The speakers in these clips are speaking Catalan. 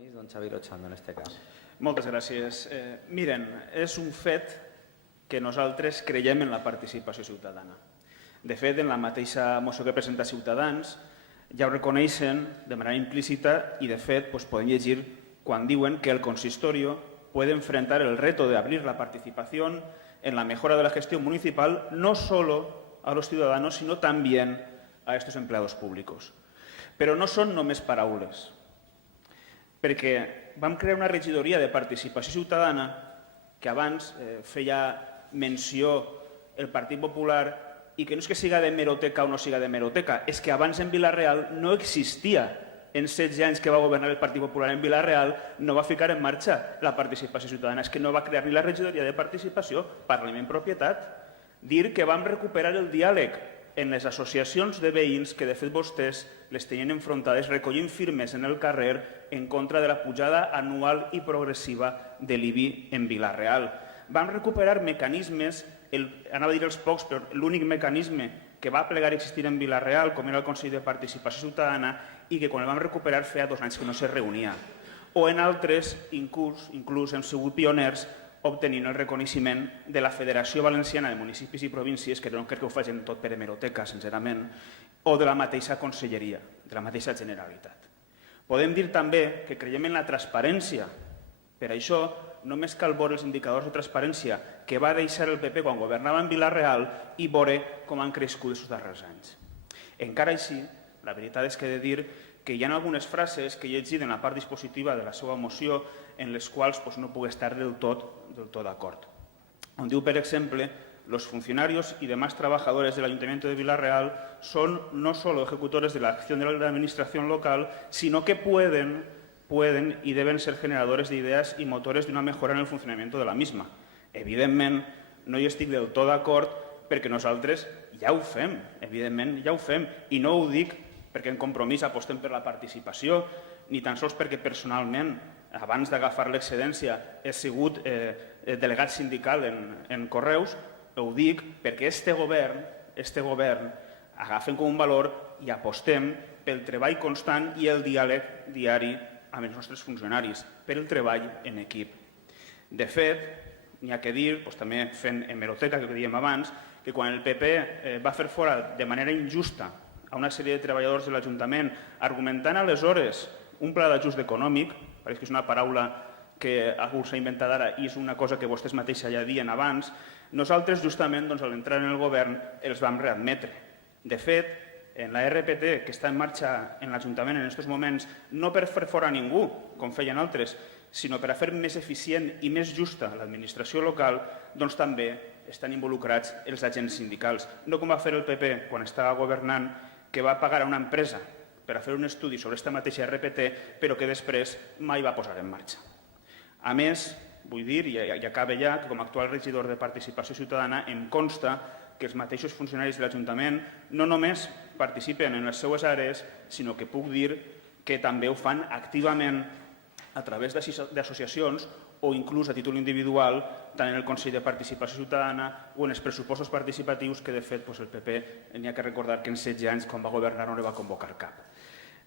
Compromís, don Xavi Rochondo, en este cas. Moltes gràcies. Miren, és un fet que nosaltres creiem en la participació ciutadana. De fet, en la mateixa moció que presenta Ciutadans ja ho reconeixen de manera implícita i, de fet, podem llegir quan diuen que el consistorio puede enfrentar el reto de abrir la participación en la mejora de la gestión municipal no solo a los ciudadanos, sino también a estos empleados públicos. Però no són només paraules, perquè vam crear una regidoria de participació ciutadana que abans feia menció el Partit Popular i que no és que siga d'hemeroteca o no siga d'hemeroteca, és que abans en Vila-real no existia. En 16 anys que va governar el Partit Popular en Vila-real no va ficar en marxa la participació ciutadana, és que no va crear ni la regidoria de participació, parlem en propietat. Dir que vam recuperar el diàleg en les associacions de veïns que de fet vostès les tenien enfrontades recollint firmes en el carrer en contra de la pujada anual i progressiva de l'IBI en Vila-real. Vam recuperar mecanismes, anava a dir els pocs, però l'únic mecanisme que va plegar a existir en Vila-real, com era el Consell de Participació Ciutadana, i que quan el vam recuperar feia 2 anys que no se reunia. O en altres, inclús hem sigut pioners, obtenint el reconeixement de la Federació Valenciana de Municipis i Províncies, que no crec que ho facin tot per hemeroteca, sincerament, o de la mateixa Conselleria, de la mateixa Generalitat. Podem dir també que creiem en la transparència. Per això, només cal veure els indicadors de transparència que va deixar el PP quan governava en Vila-real i veure com han crescut els darrers anys. Encara així, la veritat és que he de dir que hi ha algunes frases que he llegit en la part dispositiva de la seva moció en les quals no puc estar del tot d'acord. On diu, per exemple, los funcionarios y demás trabajadores del Ayuntamiento de Vila-real son no solo ejecutores de la acción de la administración local, sino que pueden y deben ser generadores de ideas y motores de una mejora en el funcionamiento de la misma. Evidentment, no hi estic del tot d'acord perquè nosaltres ja ho fem, evidentment ja ho fem, i no ho dic perquè en Compromís apostem per la participació, ni tan sols perquè personalment, abans d'agafar l'excedència, he sigut delegat sindical en Correus, ho dic perquè este govern agafem com un valor i apostem pel treball constant i el diàleg diari amb els nostres funcionaris, per el treball en equip. De fet, n'hi ha que dir, també fent hemeroteca, que dèiem abans, que quan el PP va fer fora de manera injusta a una sèrie de treballadors de l'Ajuntament, argumentant aleshores un pla d'ajust econòmic, pareix que és una paraula que algú s'ha inventat ara i és una cosa que vostès mateixos ja deien abans, nosaltres justament a l'entrar en el govern els vam readmetre. De fet, en la RPT que està en marxa en l'Ajuntament en aquests moments, no per fer fora ningú, com feien altres, sinó per a fer més eficient i més justa l'administració local, doncs també estan involucrats els agents sindicals. No com va fer el PP quan estava governant, que va pagar a una empresa per a fer un estudi sobre aquesta mateixa RPT, però que després mai va posar en marxa. A més, vull dir, i acaba ja, que com a actual regidor de Participació Ciutadana em consta que els mateixos funcionaris de l'Ajuntament no només participen en les seues àrees, sinó que puc dir que també ho fan activament a través d'associacions o inclús a títol individual, tant en el Consell de Participació Ciutadana o en els pressupostos participatius que, de fet, el PP n'hi ha que recordar que en 16 anys, quan va governar, no ne va convocar cap.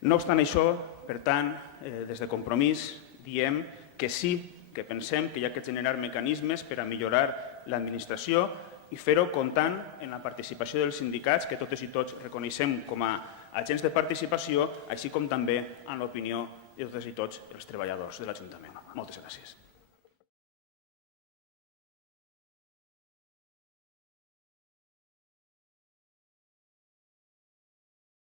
No obstant això, per tant, des de Compromís diem que sí, que pensem que hi ha que generar mecanismes per a millorar l'administració i fer-ho comptant en la participació dels sindicats, que totes i tots reconeixem com a agents de participació, així com també en l'opinió de totes i tots els treballadors de l'Ajuntament. Moltes gràcies.